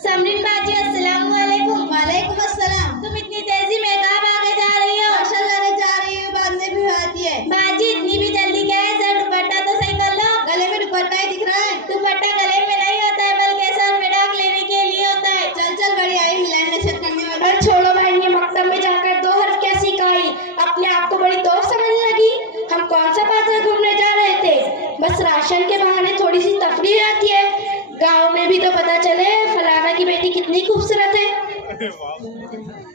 समरीन बाजी, अस्सलाम वालेकुम। वालेकुम अस्सलाम। तुम इतनी तेजी में कहाँ भागे जा रही हो? माशा लाने जा रही हूँ, बाद में भी आती है। बाजी इतनी भी जल्दी क्या है? सर दुपट्टा तो सही कर लो। गले में दुपट्टा ही दिख रहा है। दुपट्टा गले में नहीं होता है, बल्कि सर में ढक लेने के लिए होता है। चल चल बड़ी आई मिलान नशर करने वाली। अरे छोड़ो बहन, ये मकतब में जाकर दो हर्फ क्या सिखाई? अपने आप को बड़ी तोप समझने लगी। हम कौन सा बाजार घूमने जा रहे थे? बस राशन के बहाने थोड़ी सी तफरीह आती है। गांव में भी तो पता चले फलाना की बेटी कितनी खूबसूरत है।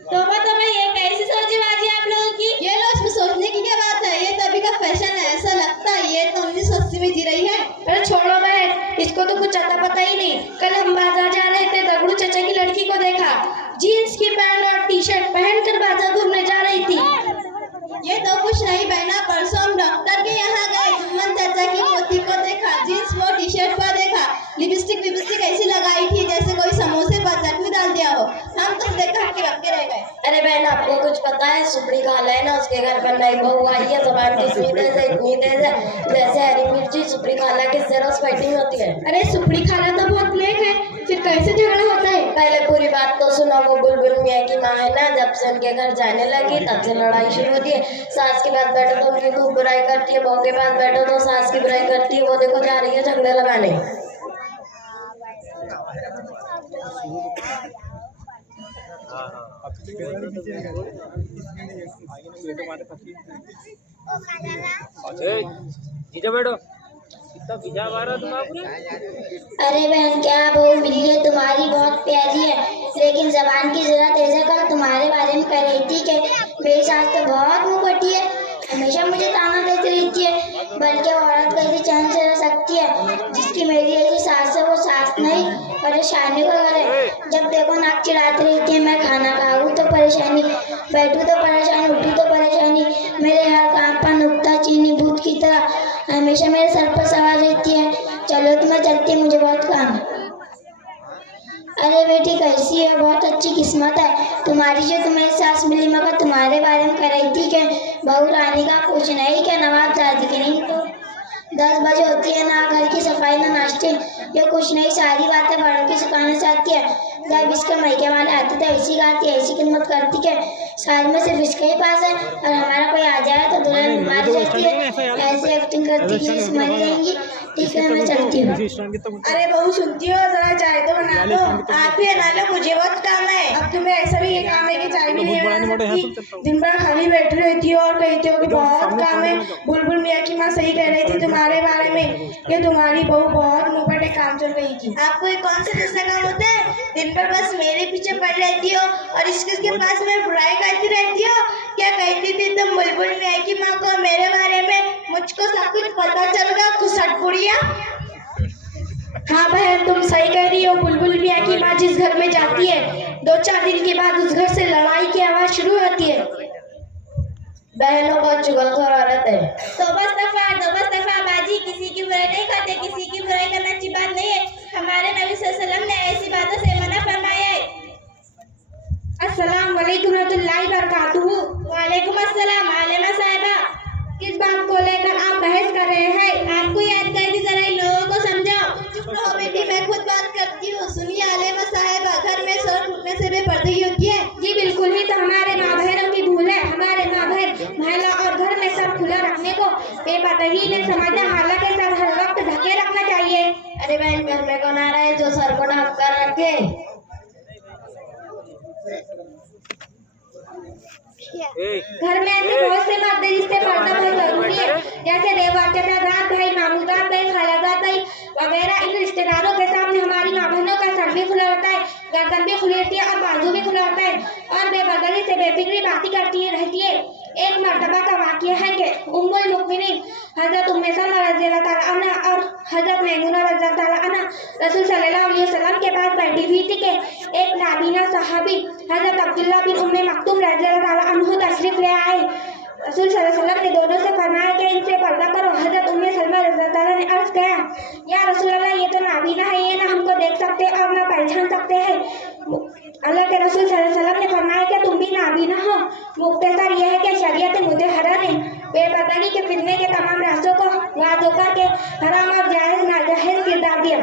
तो ये कैसी सोची बाजी आप लोगों की? ये लो, इसमें सोचने की क्या बात है? ये तो अभी का फैशन है, ऐसा लगता है ये तो 1980 में जी रही है। अरे छोड़ो बहन, इसको तो कुछ अता पता ही नहीं। कल हम बाजार जा रहे थे, दगड़ू चचा की लड़की को देखा, जीन्स की पैंट और टी शर्ट पहनकर बाजार घूमने जा रही थी। ये तो कुछ नहीं बहना, परसों हम डॉक्टर के यहाँ गए, जुम्मन चाचा की पोती को देखा, जीन्स और टी शर्ट पर देखा, लिपस्टिक ऐसी लगाई थी जैसे कोई समोसे पर चटनी डाल दिया हो। हम तो देखा के रख के रह गए। अरे बहन, आपको कुछ पता है? सुपड़ी खाला है ना, उसके घर पर नई बहू आई है, जबान की इतनी तेज है जैसे हरी मिर्ची। सुपड़ी खाला के जरा फाइटिंग होती है। अरे सुपड़ी खाला तो बहुत नेक है, फिर कैसे झगड़ा होता है? पहले पूरी बात तो सुनो। वो बुलबुल मियाँ की माँ है ना, जब से उनके घर जाने लगी तब से लड़ाई शुरू होती है। सास के पास बैठो तो उनकी खूब बुराई करती है, बहू के पास बैठो तो सास की बुराई करती है। वो देखो जा रही है झगड़े लगाने। जीजा बैठो, कितना बिजा मारा तुम आपने। अरे बहन, क्या बहू मिली है तुम्हारी, बहुत प्यारी है, लेकिन जबान की जरा तेजा कर। तुम्हारे बारे में कह रही थी कि मेरी सास तो बहुत मुंह फटी है, हमेशा मुझे ताना देती रहती है, बल्कि वो औरत कैसे चैन से रह सकती है? जिसकी मेरी ऐसी सास है वो सास नहीं, परेशानी का घर है। जब देखो नाक चिढ़ाती रहती है। मैं खाना खाऊं तो परेशानी, बैठूं तो परेशानी, उठूं तो परेशानी, मेरे हर काम पर नुक्ता चीनी भूत की तरह हमेशा मेरे सर पर सवार रहती है। चलो तो मैं चलती, मुझे बहुत काम है। अरे बेटी कैसी है? बहुत अच्छी किस्मत है तुम्हारी जो तुम्हें सास मिली। मगर तुम्हारे बारे में कह रही थी कि बहू रानी का कुछ नहीं, क्या नवाबजादी की नहीं। तो 10 बजे होती है ना, घर की सफाई ना नाश्ते, ये कुछ नहीं, सारी बातें बड़ों की सिखाने से आती है। जब इसके मायके वाले आते थे ऐसी गाती, ऐसी खिदमत करती कि साल में सिर्फ इसके ही पास है, और हमारा कोई आ जाए तो दुल्हन बीमार जाती है, ऐसी एक्टिंग करती कि मर जाएंगी। ठीक है, मैं चलती हूँ। अरे बहू सुनती हो, जरा चाय तो बना दो। आप ही बना लो, मुझे बहुत काम है। अब तुम्हें ऐसा भी ये काम है कि चाय भी नहीं बना सकती, दिन भर खाली बैठी रहती हो और कहती हो कि बहुत काम है। बुलबुल मियाँ की माँ सही कह रही थी तुम्हारे बारे में कि तुम्हारी बहू बहुत मुंहफटे काम चल रही थी। आपको ये कौन से दूसरा काम होता है? दिन भर बस मेरे पीछे पड़ रहती हो और इसके पास में बुराई करती रहती हो। क्या कहती थी तुम बुलबुल मियाँ की माँ को मेरे बारे में? मुझको सब कुछ पता चल गया, खुसट बुढ़िया। हाँ बहन, तुम सही कह रही हो। बुलबुल मियाँ की माँ जिस घर में जाती है, 2-4 दिन के बाद उस घर से लड़ाई की आवाज शुरू होती है। बहनों को चुगलखोर औरत है। तो बस दफा बाजी, किसी की बुराई नहीं करते, किसी की बुराई करना अच्छी बात नहीं है। हमारे नबी सल्लल्लाहु अलैहि वसल्लम ने ऐसी बातों से मना फरमाया है। अस्सलाम वालेकुम रहमतुल्लाहि बरकातुहू। वालेकुम अस्सलाम। आलिमा साहिबा, किस बात को लेकर आप बहस कर रहे हैं? आपको याद कर दी, जरा इन लोगों को समझाओ। चुप रहो बेटी, मैं खुद बात करती हूँ। सुनिए आलिमा साहिबा, घर में शोर टूटने से भी पर्दे ही होती है। जी बिल्कुल, ही तो हमारे माँ बहनों की भूल है। हमारे माँ बहन महिला और घर में सब खुला रखने को बेपरवाही ने समझा, हालांकि सब हर वक्त ढके रखना चाहिए। अरे बहन, घर में कौन आ रहा है जो सर को ढक कर रखे? घर में ऐसे बहुत से मर्द जिससे पर्दा बहुत जरूरी है, जैसे देवर, चचाजाद भाई, मामूजाद भाई, खालाजाद भाई वगैरह। इन रिश्तेदारों के सामने हमारी माँ बहनों का सर भी खुला होता है, गर्दन भी खुली रहती है और बाजू भी खुला होता है, और बेबदरी से बेफिक्री बातें करती रहती है। एक मर्तबा का वाक़या है कि उम्मुल मुमिनीन हज़रत उम्मे सलमा रज़ियल्लाहु तआला अन्हा और हज़रत मैमूना रज़ियल्लाहु तआला अन्हा रसूल सल्लल्लाहु अलैहि वसल्लम के पास बैठी हुई थी कि एक नाबीना सहाबी हज़रत अब्दुल्लाह बिन उम्मे मक्तूम रज़ियल्लाहु तआला अन्हु तशरीफ ले आए। रसूल सल्लल्लाहु अलैहि वसल्लम ने दोनों से फरमाया कि इनसे पर्दा करो। हज़रत उम्मे सलमा रज़ियल्लाहु तआला ने अर्ज़ किया, या रसूल अल्लाह, ये तो नाबीना है, ये ना हमको देख सकते और ना पहचान सकते हैं। अल्लाह के रसूल सल्लल्लाहु अलैहि वसल्लम ने फरमाया कि तुम भी नाबीना हो। मुख्तसर यह है कि शरीयत मुतहर्रा ने बेपरवाही के फितने के तमाम रास्तों को वाज़ करके हराम और जायज़ नाजायज़ किरदार दिया।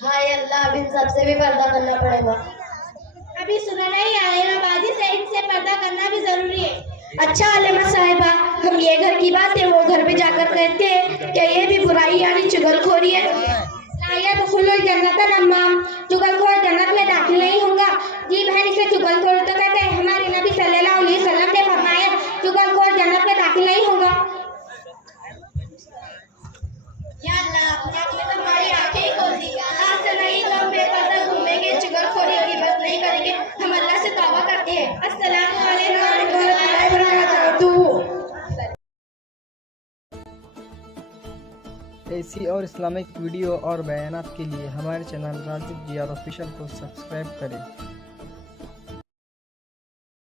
हाय अल्लाह, बिन सबसे भी पर्दा करना पड़ेगा। अभी सुना नहीं आलेमा बाजी सही से पर्दा करना भी जरूरी है। अच्छा आलिमा साहिबा, हम ये घर की बात है वो घर पे जाकर कहते हैं, क्या ये भी बुराई यानी चुगलखोरी है? लाया तो खुल्लुल जन्नत अम्मा, चुगलखोर जन्नत में दाखिल नहीं होगा। जी बहन, इसे चुगलखोर तो कहते हैं। हमारे नबी सल्लल्लाहु अलैहि वसल्लम ने फरमाया चुगलखोर जन्नत में दाखिल नहीं होगा। या अल्लाह, आपने तो हमारी आंखें ही खोल दी। आज से नहीं तो हम बेपर्दा घूमेंगे, चुगलखोरी की बात नहीं करेंगे। हम अल्लाह से तौबा करते हैं। अस्सलामु अलैकुम व रहमतुल्लाहि व बरकातहू। ऐसी और इस्लामिक वीडियो और बयानात के लिए हमारे चैनल राजिब जियार ऑफिशियल को सब्सक्राइब करें।